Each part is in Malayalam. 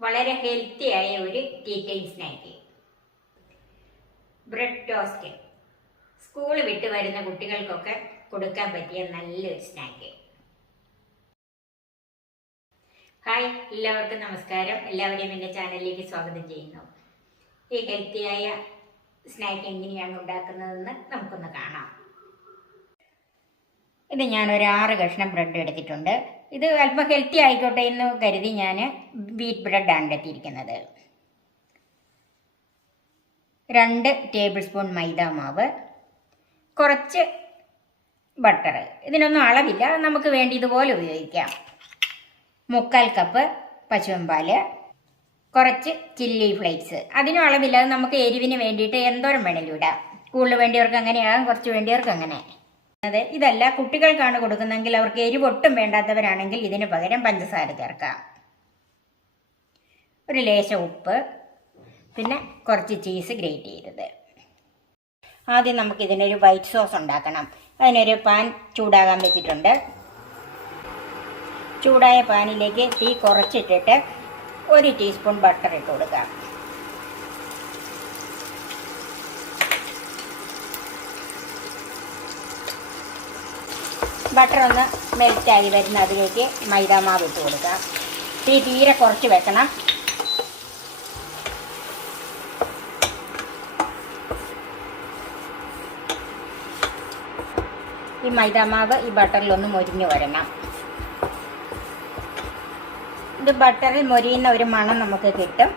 വളരെ ഹെൽത്തിയായ ഒരു tea time snack. Bread toast. School വിട്ട് വരുന്ന കുട്ടികൾക്കൊക്കെ കൊടുക്കാൻ പറ്റിയ നല്ലൊരു സ്നാക്ക്. ഹായ്, എല്ലാവർക്കും നമസ്കാരം. എല്ലാവരെയും എൻ്റെ ചാനലിലേക്ക് സ്വാഗതം ചെയ്യുന്നു. ഈ ഹെൽത്തിയായ സ്നാക്ക് എങ്ങനെയാണ് ഉണ്ടാക്കുന്നതെന്ന് നമുക്കൊന്ന് കാണാം. ഇത് ഞാനൊരു 6 കഷ്ണം ബ്രെഡ് എടുത്തിട്ടുണ്ട്. ഇത് അല്പം ഹെൽത്തി ആയിക്കോട്ടെ എന്ന് കരുതി ഞാൻ വീറ്റ് ബ്രെഡാണ് എടുത്തിരിക്കുന്നത്. 2 ടേബിൾ സ്പൂൺ മൈദ മാവ്, കുറച്ച് ബട്ടർ. ഇതിനൊന്നും അളവില്ല, നമുക്ക് വേണ്ടിയതുപോലെ ഉപയോഗിക്കാം. 3/4 കപ്പ് പശുമ്പാൽ, കുറച്ച് ചില്ലി ഫ്ലേക്സ്. അതിനും അളവില്ല, അത് നമുക്ക് എരിവിന് വേണ്ടിയിട്ട് എന്തോരം വേണമെങ്കിലും ഇടാം. കൂടുതൽ വേണ്ടിയവർക്ക് അങ്ങനെയാകും, കുറച്ച് വേണ്ടിയവർക്ക് അങ്ങനെ. ഇതല്ല, കുട്ടികൾക്കാണ് കൊടുക്കുന്നതെങ്കിൽ അവർക്ക് എരിവൊട്ടും വേണ്ടാത്തവരാണെങ്കിൽ ഇതിന് പകരം പഞ്ചസാര ചേർക്കാം. ഒരു ലേശം ഉപ്പ്, പിന്നെ കുറച്ച് ചീസ് ഗ്രേറ്റ് ചെയ്തത്. ആദ്യം നമുക്ക് ഇതിനൊരു വൈറ്റ് സോസ് ഉണ്ടാക്കണം. അതിനൊരു പാൻ ചൂടാകാൻ വെച്ചിട്ടുണ്ട്. ചൂടായ പാനിലേക്ക് തീ കുറച്ചിട്ടിട്ട് 1 ടീസ്പൂൺ ബട്ടർ ഇട്ട് കൊടുക്കാം. ബട്ടർ ഒന്ന് മെൽറ്റായി വരുന്ന അതിലേക്ക് മൈദാമാവ് ഇട്ട് കൊടുക്കാം. തീ തീരെ കുറച്ച് വെക്കണം. ഈ മൈദാമാവ് ഈ ബട്ടറിലൊന്ന് മൊരിഞ്ഞു വരണം. ഇത് ബട്ടറിൽ മൊരിയുന്ന ഒരു മണം നമുക്ക് കിട്ടും.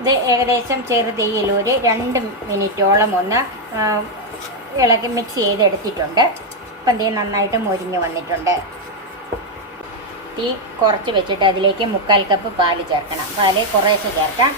ഇത് ഏകദേശം ചെറുതീയിൽ ഒരു 2 മിനിറ്റോളം ഒന്ന് ഇളക്കി മിക്സ് ചെയ്തെടുത്തിട്ടുണ്ട്. ഇപ്പം തീ നന്നായിട്ട് മൊരിഞ്ഞ് വന്നിട്ടുണ്ട്. തീ കുറച്ച് വെച്ചിട്ട് അതിലേക്ക് 3/4 കപ്പ് പാല് ചേർക്കണം. പാല് കുറേശ്ശെ ചേർക്കാം.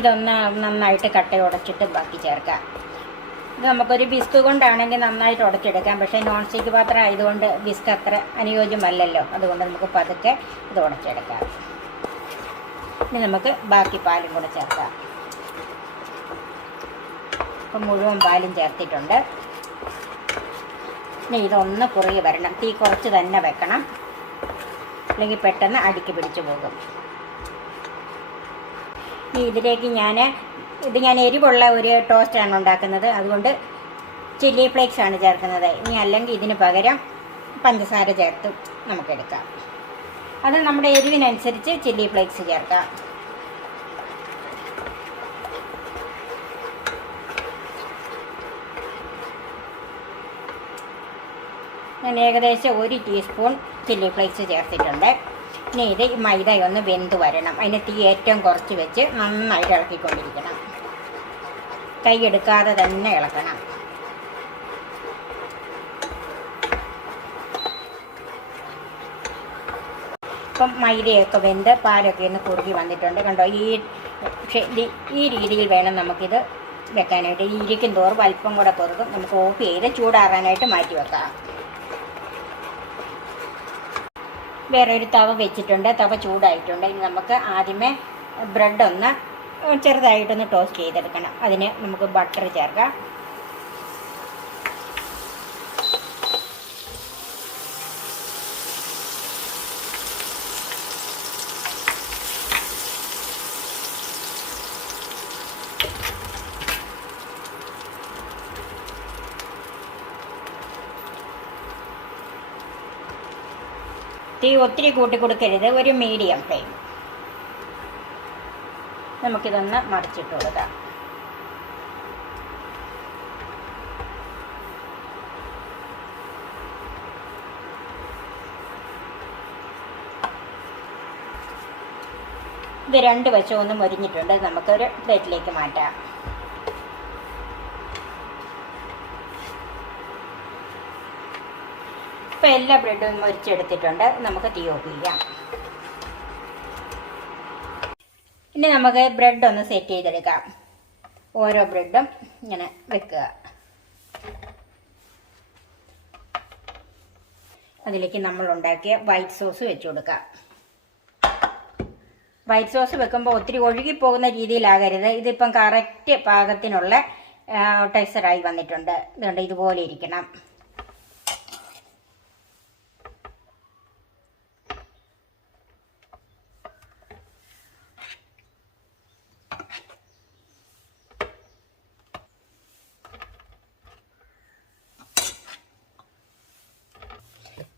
ഇതൊന്ന് നന്നായിട്ട് കട്ട ഉടച്ചിട്ട് ബാക്കി ചേർക്കാം. ഇത് നമുക്കൊരു ബിസ്ക് കൊണ്ടാണെങ്കിൽ നന്നായിട്ട് ഉടച്ചെടുക്കാം. പക്ഷേ നോൺ സ്റ്റിക്ക് പാത്രം ആയതുകൊണ്ട് ബിസ്ക് അത്ര അനുയോജ്യമല്ലല്ലോ. അതുകൊണ്ട് നമുക്ക് പതുക്കെ ഇത് ഉടച്ചെടുക്കാം. ഇനി നമുക്ക് ബാക്കി പാലും കൂടെ ചേർക്കാം. ഇപ്പം മുഴുവൻ പാലും ചേർത്തിട്ടുണ്ട്. ഇനി ഇതൊന്ന് കുറുകി വരണം. തീ കുറച്ച് തന്നെ വെക്കണം, അല്ലെങ്കിൽ പെട്ടെന്ന് അടിക്ക് പിടിച്ചു പോകും. ഇതിലേക്ക് ഞാൻ എരിവുള്ള ഒരു ടോസ്റ്റാണ് ഉണ്ടാക്കുന്നത്. അതുകൊണ്ട് ചില്ലി ഫ്ലേക്സ് ആണ് ചേർക്കുന്നത്. ഇനി അല്ലെങ്കിൽ ഇതിന് പകരം പഞ്ചസാര ചേർത്ത് നമുക്കെടുക്കാം. അത് നമ്മുടെ എരിവിനനുസരിച്ച് ചില്ലി ഫ്ലേക്സ് ചേർക്കാം. ഞാൻ ഏകദേശം 1 ടീസ്പൂൺ ചില്ലി ഫ്ലേക്സ് ചേർത്തിട്ടുണ്ട്. ഇനി ഇത് മൈദയൊന്ന് വെന്ത് വരണം. അതിന് തീ ഏറ്റവും കുറച്ച് വെച്ച് നന്നായിട്ട് ഇളക്കിക്കൊണ്ടിരിക്കണം. കൈ എടുക്കാതെ തന്നെ ഇളക്കണം. ഇപ്പം മൈദയൊക്കെ വെന്ത് പാലൊക്കെ ഒന്ന് കുറുകി വന്നിട്ടുണ്ട്. കണ്ടോ, ഈ രീതിയിൽ വേണം നമുക്കിത് വെക്കാനായിട്ട്. ഇരിക്കും തോറും അല്പം കൂടെ കുറുകും. നമുക്ക് ഓഫ് ചെയ്ത് ചൂടാറാനായിട്ട് മാറ്റി വെക്കാം. വേറെ ഒരു തവ വെച്ചിട്ടുണ്ട്. തവ ചൂടായിട്ടുണ്ട്. ഇനി നമുക്ക് ആദ്യമേ ബ്രെഡ് ഒന്ന് ചെറുതായിട്ടൊന്ന് ടോസ്റ്റ് ചെയ്തെടുക്കണം. അതിന് നമുക്ക് ബട്ടർ ചേർക്കാം. തീ ഒത്തിരി കൂട്ടി കൊടുക്കരുത്, ഒരു മീഡിയം ഫ്ലെയിം. നമുക്കിതൊന്ന് മറിച്ചിട്ട് കൊടുക്കാം. ഇത് 2 വശവും ഒന്ന് മൊരിഞ്ഞിട്ടുണ്ട്. നമുക്കൊരു പ്ലേറ്റിലേക്ക് മാറ്റാം. ഇപ്പോൾ എല്ലാ ബ്രെഡും മൊരിച്ചെടുത്തിട്ടുണ്ട്. നമുക്ക് തീ ഓഫ് ചെയ്യാം. ഇനി നമുക്ക് ബ്രെഡ് ഒന്ന് സെറ്റ് ചെയ്തെടുക്കാം. ഓരോ ബ്രെഡും ഇങ്ങനെ വെക്കുക. അതിലേക്ക് നമ്മൾ ഉണ്ടാക്കിയ വൈറ്റ് സോസ് വെച്ച് കൊടുക്കാം. വൈറ്റ് സോസ് വെക്കുമ്പോൾ ഒത്തിരി ഒഴുകിപ്പോകുന്ന രീതിയിലാകരുത്. ഇതിപ്പം കറക്റ്റ് പാകത്തിനുള്ള ടെക്സ്ചറായി വന്നിട്ടുണ്ട്. ഇതുകൊണ്ട് ഇതുപോലെ ഇരിക്കണം.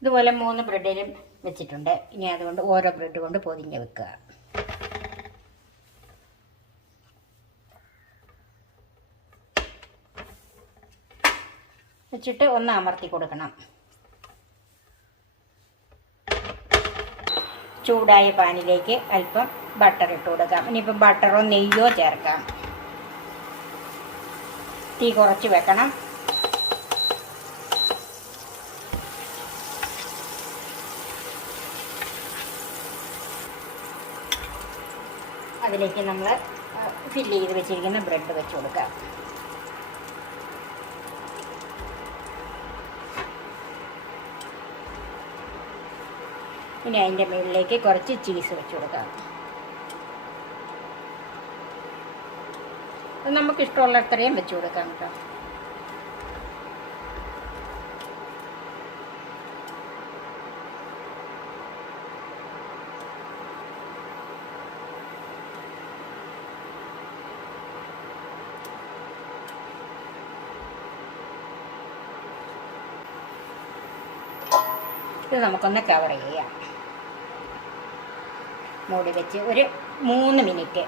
ഇതുപോലെ 3 ബ്രെഡിലും വെച്ചിട്ടുണ്ട്. ഇനി അതുകൊണ്ട് ഓരോ ബ്രെഡ് കൊണ്ട് പൊതിഞ്ഞ് വെക്കുക. വെച്ചിട്ട് ഒന്ന് അമർത്തി കൊടുക്കണം. ചൂടായ പാനിലേക്ക് അല്പം ബട്ടർ ഇട്ട് കൊടുക്കാം. ഇനിയിപ്പോൾ ബട്ടറോ നെയ്യോ ചേർക്കാം. തീ കുറച്ച് വെക്കണം. അതിലേക്ക് നമ്മൾ ഫില്ല് ചെയ്ത് വെച്ചിരിക്കുന്ന ബ്രെഡ് വെച്ച് കൊടുക്കാം. ഇനി അതിൻ്റെ മുകളിലേക്ക് കുറച്ച് ചീസ് വെച്ച് കൊടുക്കാം. നമുക്ക് ഇഷ്ടമുള്ള അത്രയും വെച്ച് കൊടുക്കാം കേട്ടോ. ഇത് നമുക്കൊന്ന് കവർ ചെയ്യാം. മൂടി വെച്ച് ഒരു 3 മിനിറ്റ്.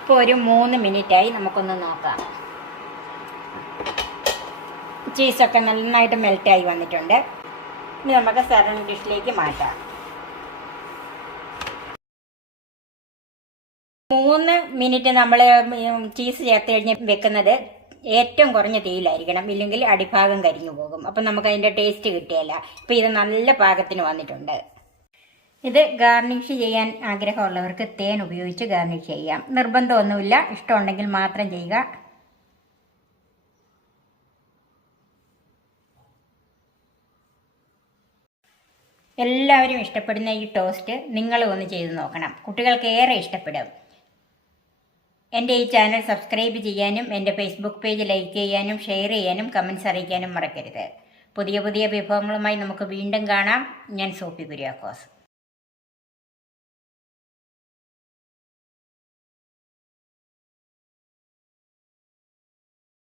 ഇപ്പോൾ ഒരു 3 മിനിറ്റായി. നമുക്കൊന്ന് നോക്കാം. ചീസൊക്കെ നന്നായിട്ട് മെൽറ്റായി വന്നിട്ടുണ്ട്. ഇനി നമുക്ക് സെർവിങ് ഡിഷിലേക്ക് മാറ്റാം. 3 മിനിറ്റ് നമ്മൾ ചീസ് ചേർത്ത് കഴിഞ്ഞ് വെക്കുന്നത് ഏറ്റവും കുറഞ്ഞ തീയിലായിരിക്കണം. ഇല്ലെങ്കിൽ അടിഭാഗം കരിഞ്ഞു പോകും. അപ്പം നമുക്ക് അതിൻ്റെ ടേസ്റ്റ് കിട്ടുകയില്ല. ഇപ്പം ഇത് നല്ല പാകത്തിന് വന്നിട്ടുണ്ട്. ഇത് ഗാർണിഷ് ചെയ്യാൻ ആഗ്രഹമുള്ളവർക്ക് തേൻ ഉപയോഗിച്ച് ഗാർണിഷ് ചെയ്യാം. നിർബന്ധമൊന്നുമില്ല. ഇഷ്ടമുണ്ടെങ്കിൽ മാത്രം ചെയ്യുക. എല്ലാവരും ഇഷ്ടപ്പെടുന്ന ഈ ടോസ്റ്റ് നിങ്ങളും ഒന്ന് ചെയ്ത് നോക്കണം. കുട്ടികൾക്ക് ഏറെ ഇഷ്ടപ്പെടും. എൻ്റെ ഈ ചാനൽ സബ്സ്ക്രൈബ് ചെയ്യാനും എൻ്റെ ഫേസ്ബുക്ക് പേജ് ലൈക്ക് ചെയ്യാനും ഷെയർ ചെയ്യാനും കമൻറ്റ്സ് അറിയിക്കാനും മറക്കരുത്. പുതിയ പുതിയ വിഭവങ്ങളുമായി നമുക്ക് വീണ്ടും കാണാം. ഞാൻ സോഫി കുര്യാക്കോസ്.